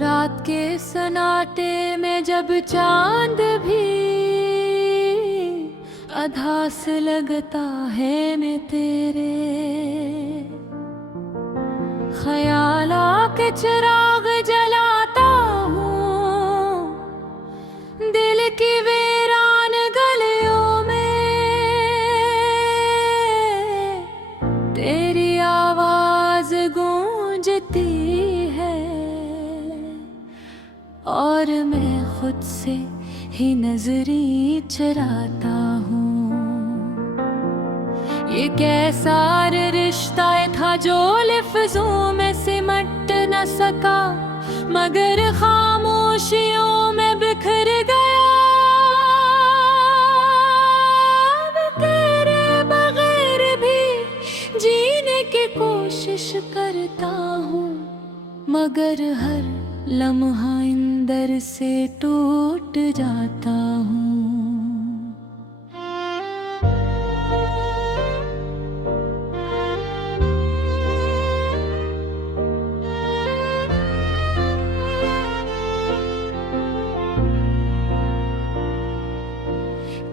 रात के सन्नाटे में जब चांद भी अधास लगता है मैं तेरे ख्याला के चिराग जलाता हूँ दिल की वीरान गलियों में तेरी आवाज गूंजती है और मैं खुद से ही नजरी चराता हूँ। ये कैसा रिश्ता था जो लफ्जों में सिमट न सका मगर खामोशियों में बिखर गया। मैं तेरे बगैर भी जीने की कोशिश करता हूँ मगर हर लम्हा अंदर से टूट जाता हूँ।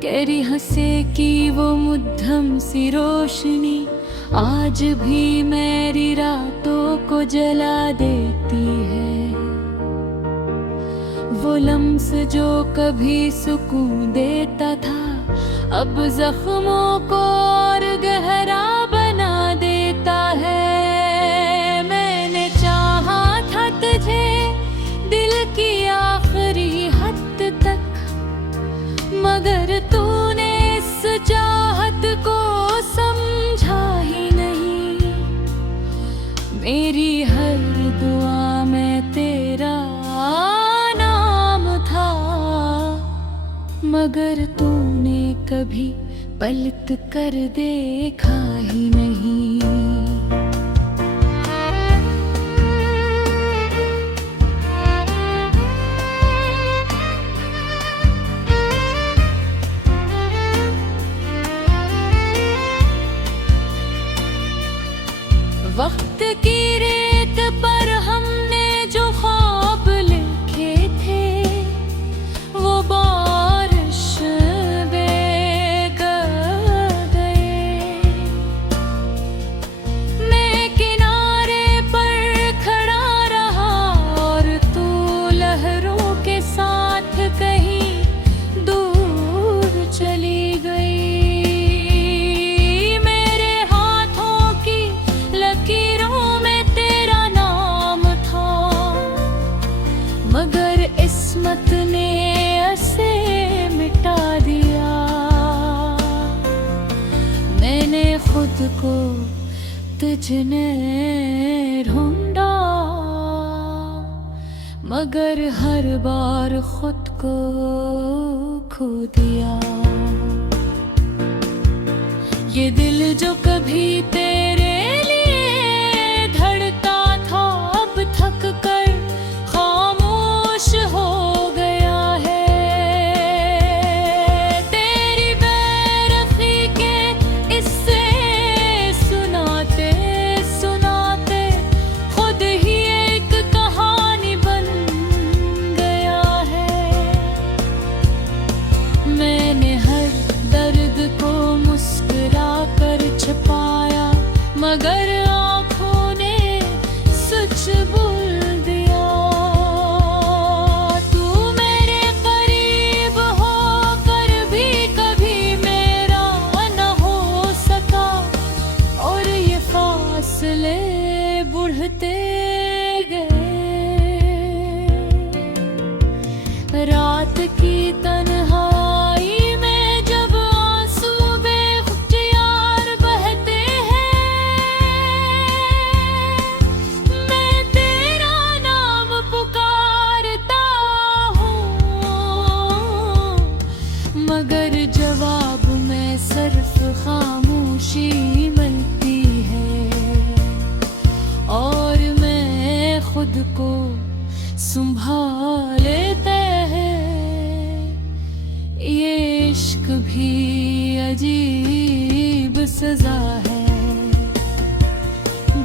तेरी हंसे की वो मुद्दम सी रोशनी आज भी मेरी रातों को जला देती है। वो लम्स जो कभी सुकून देता था अब जख्मों को और गहरा बना देता है। मैंने चाहा था तुझे दिल की आखिरी हद तक मगर तूने इस चाहत को समझा ही नहीं। मेरी हर दुआ में तेरा नाम था मगर तूने कभी पलट कर देखा ही नहीं। वक्त की रेत पर हमने जो ख्वाब लिखे थे वो बारिश बेगर गए। मैं किनारे पर खड़ा रहा और तू लहरों के साथ कहीं दूर चली गई। मगर इस्मत ने ऐसे मिटा दिया। मैंने खुद को तुझने ढूंढा मगर हर बार खुद को खो दिया। ये दिल जो कभी तेरे लिए धड़का था अब थक कर हो गया है। तेरी बेरखी के इससे सुनाते सुनाते खुद ही एक कहानी बन गया है। मैंने हर दर्द को मुस्कुरा कर छिपाया मगर आँखों ने सच बोल दिया। बढ़ते गए रात की तन्हाई में जब आंसू बेख्तियार बहते हैं। मैं तेरा नाम पुकारता हूँ मगर जवाब में सिर्फ खामोशी मिलती है और मैं खुद को संभाल लेते हैं। ये इश्क भी अजीब सजा है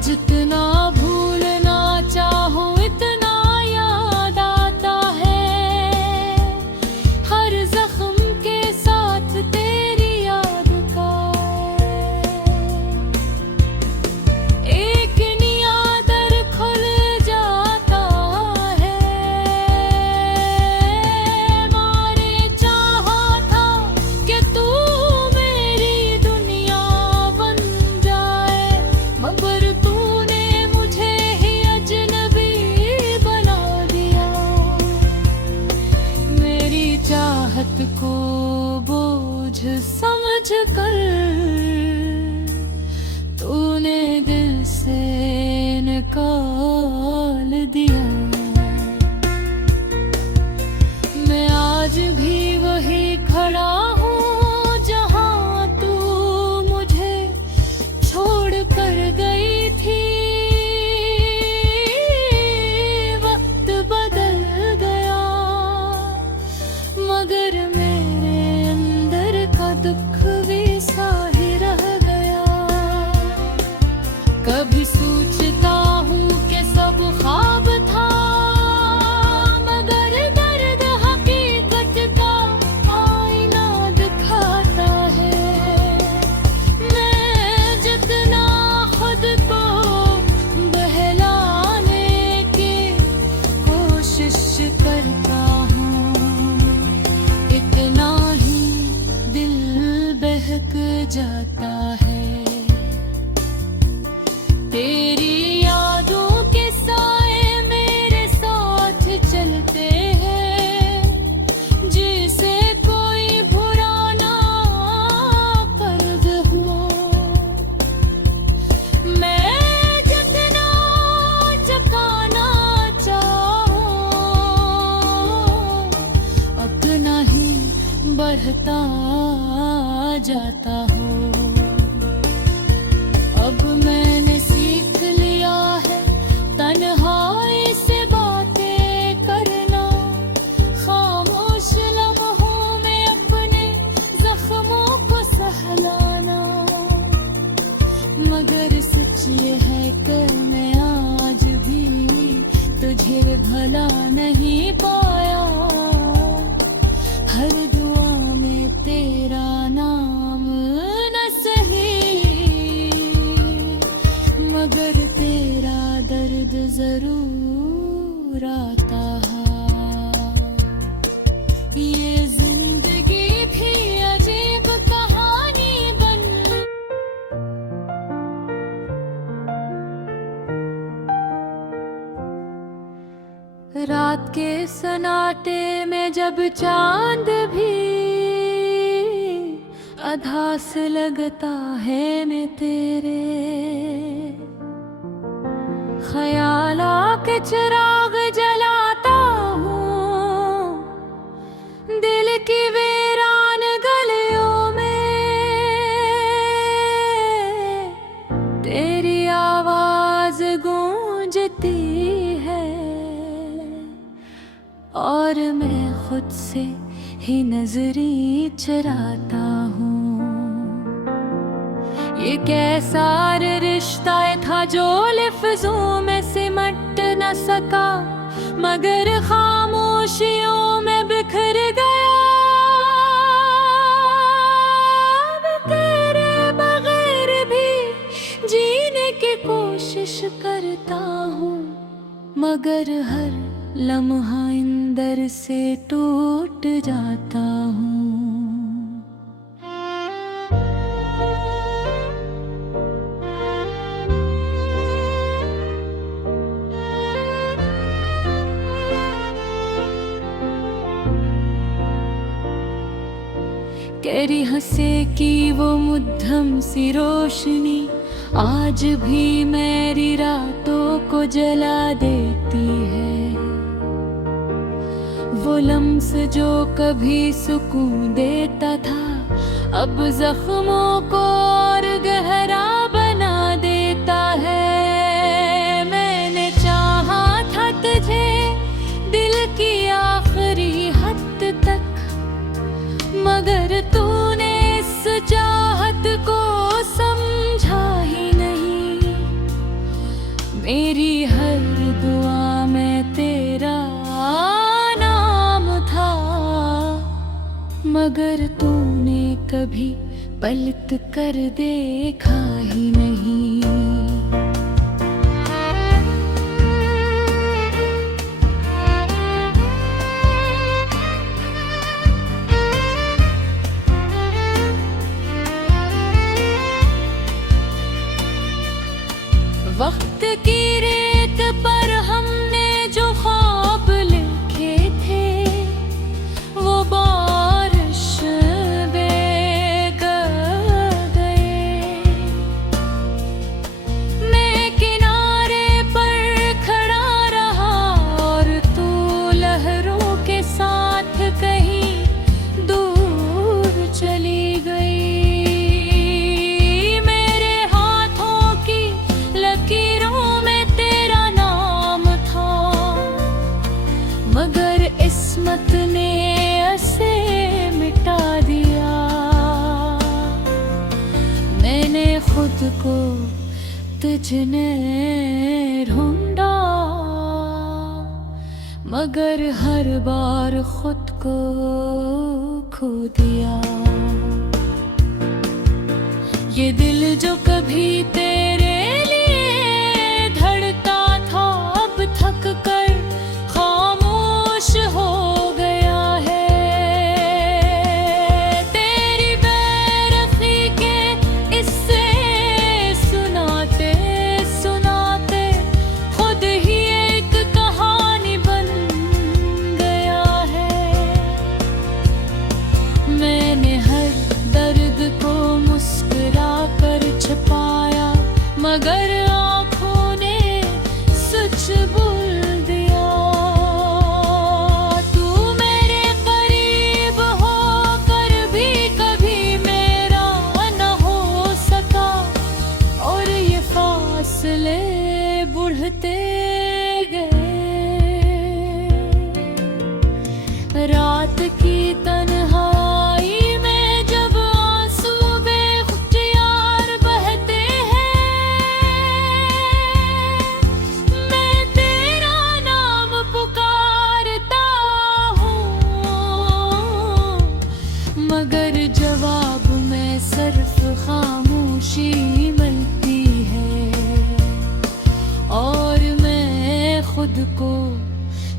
जितना भूलना चाहो इतना याद बढ़ता है। तेरी यादों के साए मेरे साथ चलते हैं, जिसे कोई बुरा ना फर्ज हुआ। मैं जितना जगाना चाहूं, अपना ही बढ़ता जाता हूँ। अब मैंने सीख लिया है तन्हाई से बातें करना, खामोश लम्हों में अपने जख्मों को सहलाना। मगर सच ये है कि मैं आज भी तुझे भला नहीं पाया। हर दुआ में तेरा नाम न सही, मगर तेरा दर्द जरूर आता है। ये जिंदगी भी अजीब कहानी बन। रात के सन्नाटे में जब चांद भी अधास लगता है, मैं तेरे ख्याला के चिराग जलाता हूँ। दिल की वीरान गलियों में तेरी आवाज गूंजती है, और मैं खुद से ही नजरी चराता हूँ। ये कैसा रिश्ता था जो लफ्जों में सिमट न सका, मगर खामोशियों में बिखर गया। तेरे बगैर भी जीने की कोशिश करता हूँ, मगर हर लम्हा अंदर से टूट जाता हूँ। तेरी हंसे की वो मुद्दम सी रोशनी आज भी मेरी रातों को जला देती है। वो लम्स जो कभी सुकून देता था, अब जख्मों को और गहरा बना देता है। मैंने चाहा था तुझे दिल की आखिरी हद तक, मगर तूने इस चाहत को समझा ही नहीं। मेरी हर दुआ में तेरा नाम था, मगर तूने कभी पलट कर देखा ही नहीं। वक्त की रेत पर हमने जो ख्वाब लिखे थे, वो बारिश बेगर गए। मैं किनारे पर खड़ा रहा और तू लहरों के साथ कहीं दूर चली गई। मगर किस्मत ने ऐसे मिटा दिया। मैंने खुद को तुझने ढूंढा, मगर हर बार खुद को खो दिया। ये दिल जो कभी तेरे लिए धड़ता था, अब थक कर खामोश हो गया है। तेरी बेरखी के छुपाया, मगर आँखों ने सच बोल दिया। तू मेरे करीब होकर भी कभी मेरा न हो सका, और ये फासले बढ़ते गए। रात की तन्हाई में जब आंसू बेख्तियार बहते हैं, मैं तेरा नाम पुकारता हूँ, मगर जवाब में सिर्फ खामोशी मिलती है। और मैं खुद को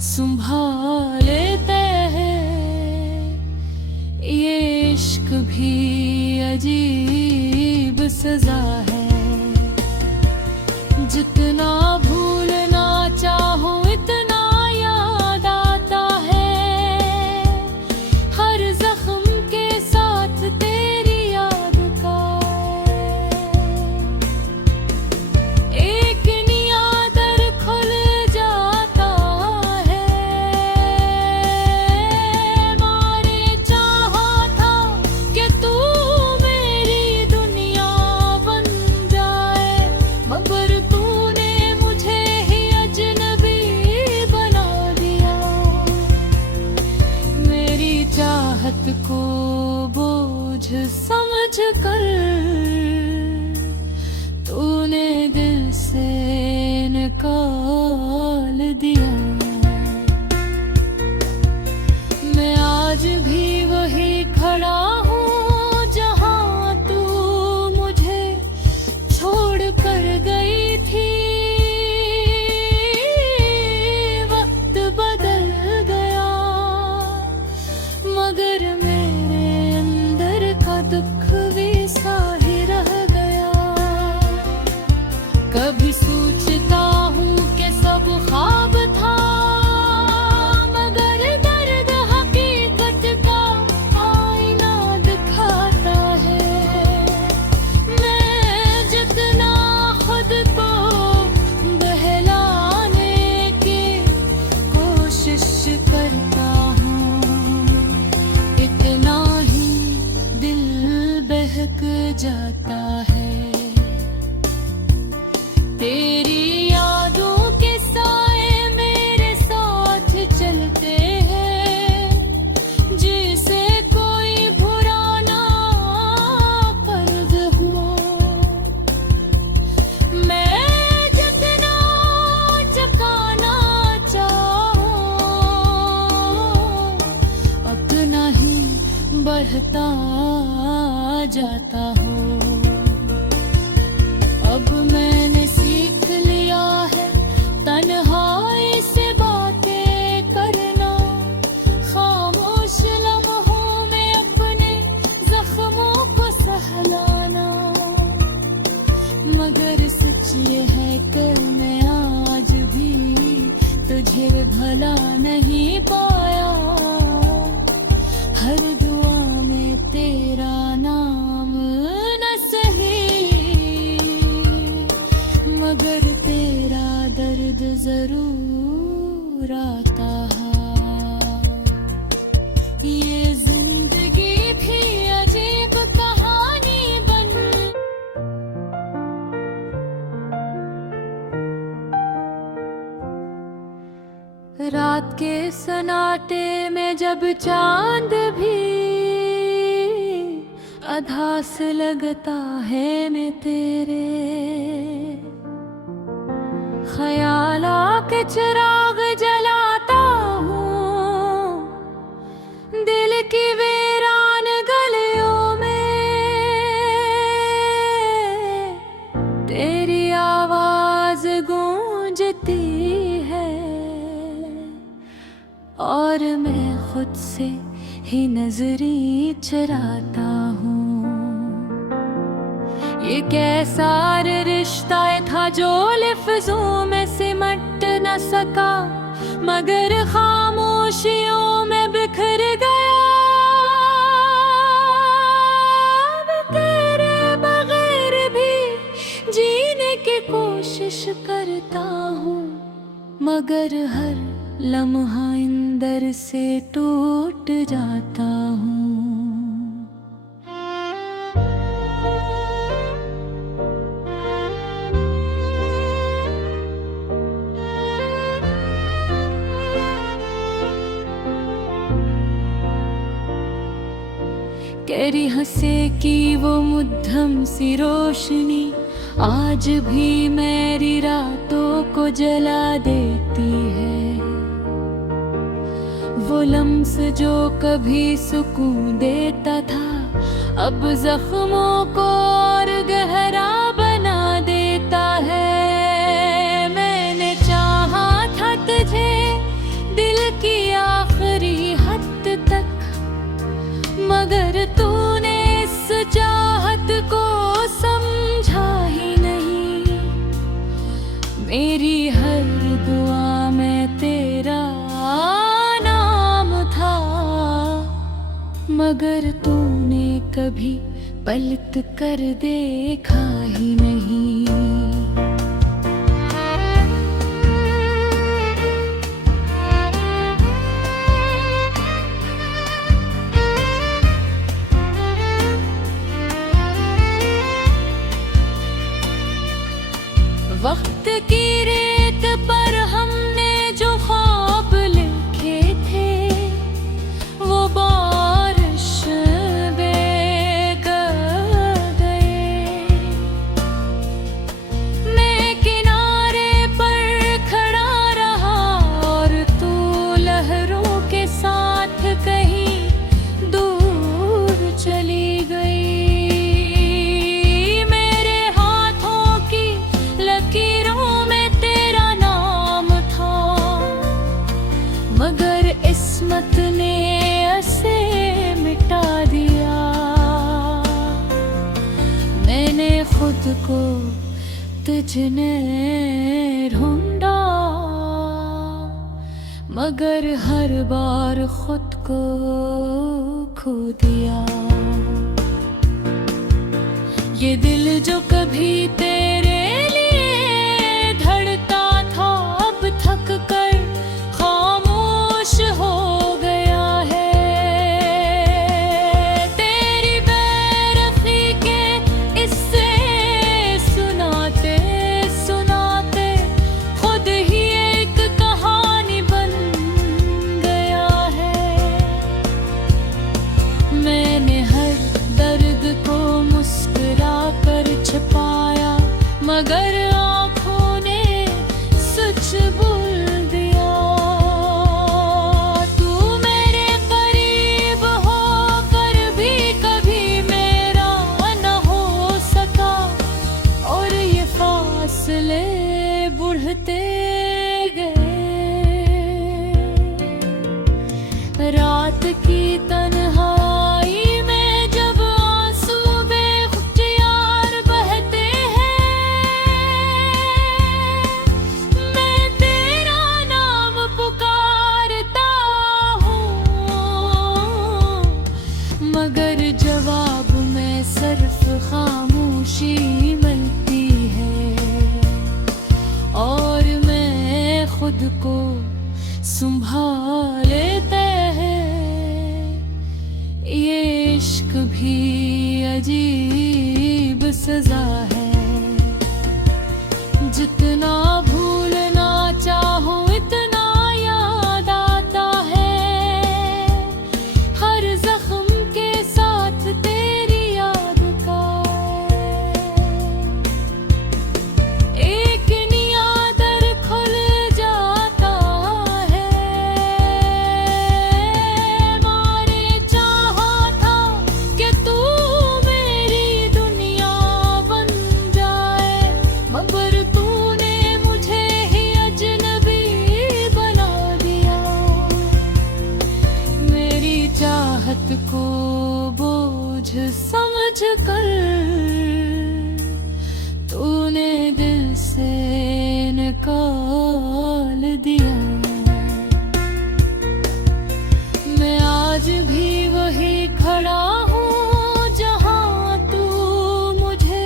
संभालते हैं। ये इश्क भी अजीब सजा है, जितना भूलना चाहो इतना याद आता है। हर जख्म के साथ तेरी याद का एक नया दर खुल जाता है। मारे चाहा था कि तू मेरी दुनिया बन जाए, मगर तूने मुझे ही अजनबी बना दिया। मेरी चाहत को बोझ समझ कर तूने दिल से निकाल दिया। मैं आज भी वही खड़ा हूँ जहाँ तू मुझे छोड़ कर गई थी। वक्त बदल गया, मगर मेरे अंदर का दुख वैसा ही रह गया। कभी सोचता हूँ कि सब ख्वाब था, मगर दर्द हकीकत का आईना दिखाता है। मैं जितना खुद को बहलाने की कोशिश करता हूँ, इतना ही दिल बहक जाता है। तेरी यादों के साए मेरे साथ चलते हैं, जिसे कोई पुराना फर्ज हुआ। मैं जितना चकाना चाहूं, उतना ही बढ़ता जाता हूँ। अब मैंने सीख लिया है तन्हाई से बातें करना, खामोश लम्हों में अपने जख्मों को सहलाना। मगर सच ये है कि मैं आज भी तुझे भला नहीं पाया। हर दुआ में तेरा नाम न सही, मगर तेरा दर्द जरूर आता है। ये जिंदगी भी अजीब कहानी बन। रात के सन्नाटे में जब चांद भी अधास लगता है, मैं तेरे ख्याला के चिराग जलाता हूँ। दिल की वीरान गलियों में तेरी आवाज गूंजती है, और मैं खुद से ही नजरी चराता हूँ। ये कैसा रिश्ता था जो लफ्जों में सिमट न सका, मगर खामोशियों में बिखर गया। अब तेरे बगैर भी कोशिश करता हूँ, मगर हर लम्हा अंदर से टूट जाता हूँ। तेरी हंसे की वो मुद्दम सी रोशनी आज भी मेरी रातों को जला देती है। वो लम्स जो कभी सुकून देता था, अब जख्मों को और गहरा बना देता है। मैंने चाहा था तुझे दिल की आखिरी हद तक, मगर तूने इस चाहत को समझा ही नहीं। मेरी हर दुआ में तेरा नाम था, मगर तूने कभी पलट कर देखा ही नहीं। वक्त की रेत पर हमने जो ख्वाब लिखे थे, वो बारिश बेगर गए। मैं किनारे पर खड़ा रहा और तू लहरों के साथ कहीं दूर चली गई। मगर इस्मत ने ऐसे मिटा दिया। मैंने खुद को तुझने ढूंढा, मगर हर बार खुद को खो दिया। ये दिल जो कभी तेरे लिए धड़का था, अब थक कर हो गया है। तेरी बेरखी के इससे सुनाते सुनाते खुद ही एक कहानी बन गया है। मैंने हर दर्द को मुस्कुरा कर छिपाया, मगर आँखों ने सच बोल दिया। बढ़ते गए रात की तन्हाई में, जब आंसू बेख्तियार बहते हैं। मैं तेरा नाम पुकारता हूँ, मगर जवाब में सिर्फ खामोशी मिलती है। और मैं खुद को संभाल लेते हैं। ये इश्क भी अजीब सजा है, जितना भूलना चाहो इतना याद आता है। हर जख्म के साथ तेरी याद का एक को बोझ समझ कर तूने दिल से निकाल दिया। मैं आज भी वही खड़ा हूँ जहाँ तू मुझे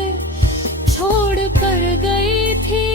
छोड़ कर गई थी।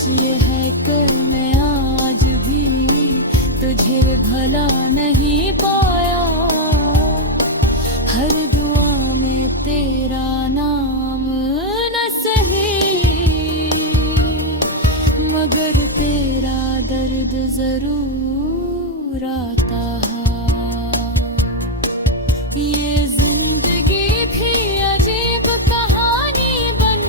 सच ये है कि मैं आज भी तुझे भला नहीं पाया। हर दुआ में तेरा नाम न सही, मगर तेरा दर्द जरूर आता है। ये जिंदगी भी अजीब कहानी बन।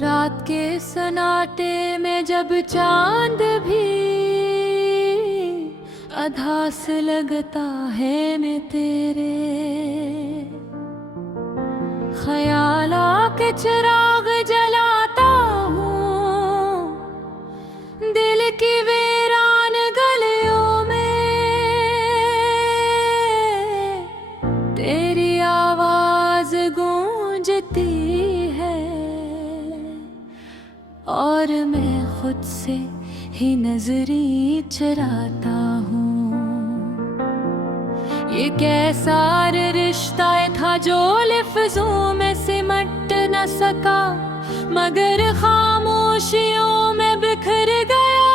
रात के सन्नाटे में जब चांद भी अधास लगता है मैं तेरे, ख्याला के चिराग जलाता हूँ दिल की वीरान गलियों में। तेरी आवाज गूंजती है और मैं खुद से ही नजरी चुराता हूँ। ये कैसा रिश्ता था जो लफ्जों में सिमट न सका, मगर खामोशियों में बिखर गया।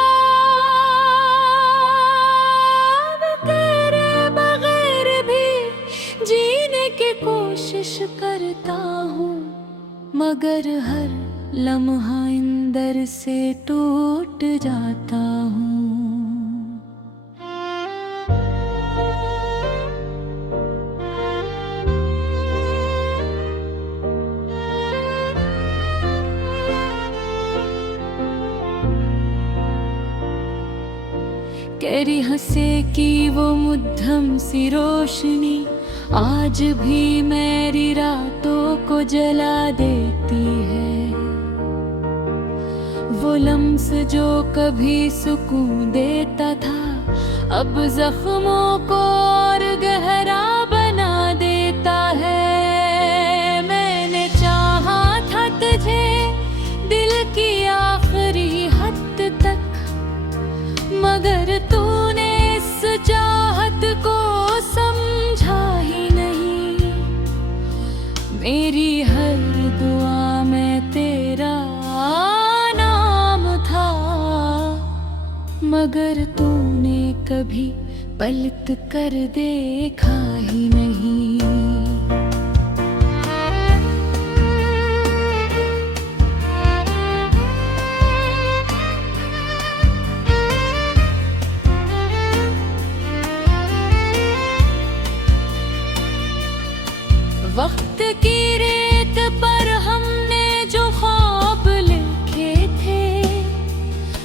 मैं तेरे बगैर भी जीने की कोशिश करता हूँ, मगर हर लम्हा अंदर से टूट जाता हूँ। तेरी हंसे की वो मुद्दम सी रोशनी आज भी मेरी रातों को जला देती है। वो लम्स जो कभी सुकून देता था अब जख्मों को और गहरा बना देता है। मैंने चाहा था तुझे दिल की आखिरी हद तक, मगर तूने इस चाहत को समझा ही नहीं। मेरी हर दुआ में तेरा नाम था, मगर तूने कभी पलट कर देखा ही नहीं। वक्त की रेत पर हमने जो ख्वाब लिखे थे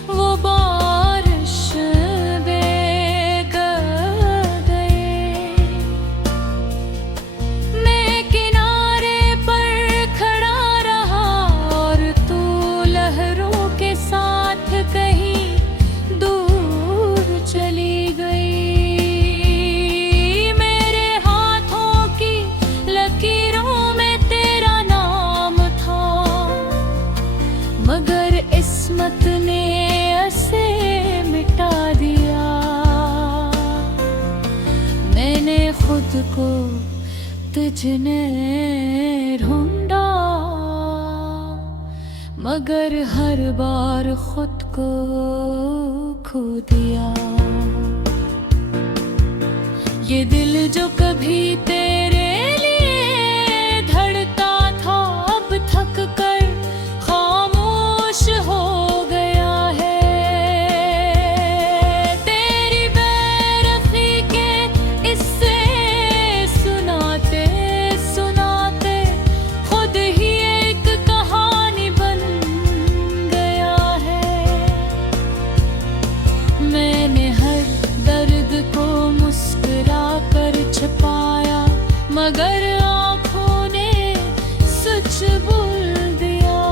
वो बारिश बेगर गए। मैं किनारे पर खड़ा रहा और तू लहरों के साथ कहीं दूर चली गई। किस्मत ने ऐसे मिटा दिया, मैंने खुद को तुझने ढूंढा, मगर हर बार खुद को खो दिया। ये दिल जो कभी तेरे लिए धड़ता था अब थक कर खामोश हो गया है। तेरी बेरखी के इससे सुनाते सुनाते खुद ही एक कहानी बन गया है। मैंने हर दर्द को मुस्कुरा कर छुपाया, मगर आँखों ने सच बोल दिया।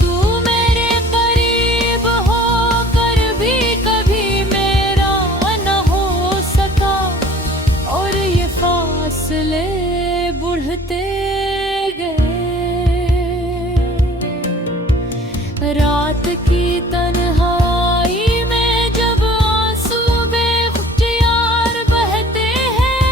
तू मेरे करीब होकर भी कभी मेरा न हो सका, और ये फासले बढ़ते गए। रात की तन्हाई में जब आंसू बेख्तियार बहते हैं,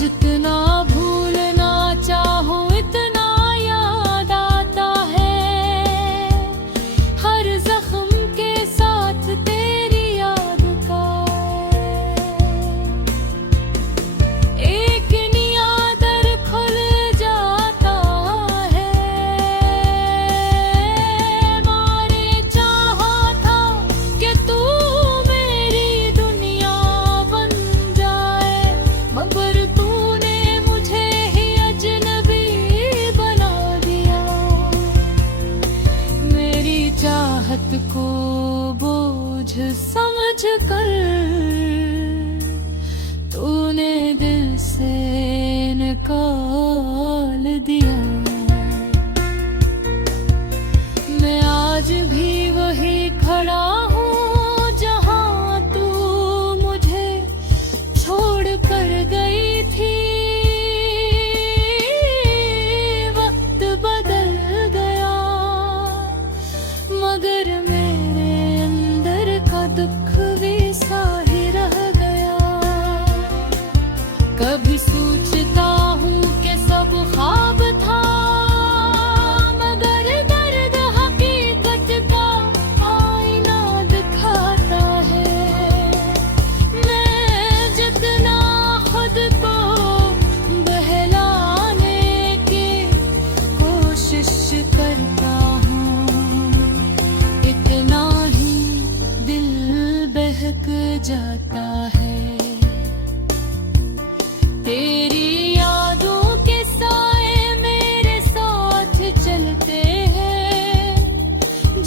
जितना भूलना चाहो इतना याद आता है। हर जख्म के साथ तेरी याद का एक नया दर खुल जाता है। मारे चाहा था कि तू मेरी दुनिया बन जाए, मगर तूने मुझे ही अजनबी बना दिया। मेरी चाहत को बोझ समझ कर तूने दिल से निकाल दिया। मैं आज भी वही खड़ा हूँ जहाँ तू मुझे छोड़ कर गई थी। वक्त बदल गया मगर मेरे अंदर का दुख वैसा ही रह गया। कभी सोचता हूँ कि सब ख्वाब था, मगर दर्द हकीकत का आईना दिखाता है। मैं जितना खुद को बहलाने की कोशिश करता हूँ, इतना ही दिल बहक जाता है। तेरी यादों के साए मेरे साथ चलते हैं,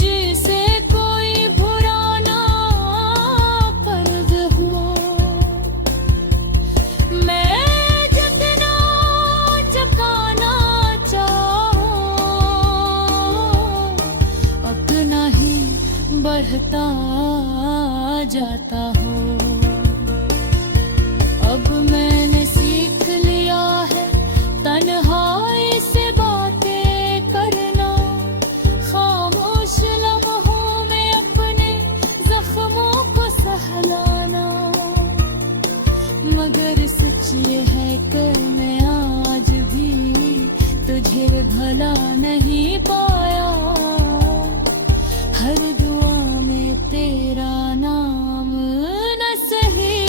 जिसे कोई बुरा ना फर्ज हुआ। मैं जितना चकाना चाहूं अपना ही बढ़ता जाता हूँ। अब मैंने सीख लिया है तन्हाई से बातें करना, खामोश लम्हों में अपने जख्मों को सहलाना। मगर सच ये है कि मैं आज भी तुझे भला नहीं पाया। हर दुआ में तेरा नाम न सही,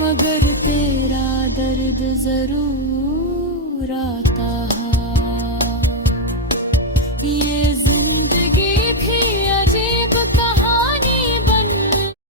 मगर तेरा दर्द जरूर आता।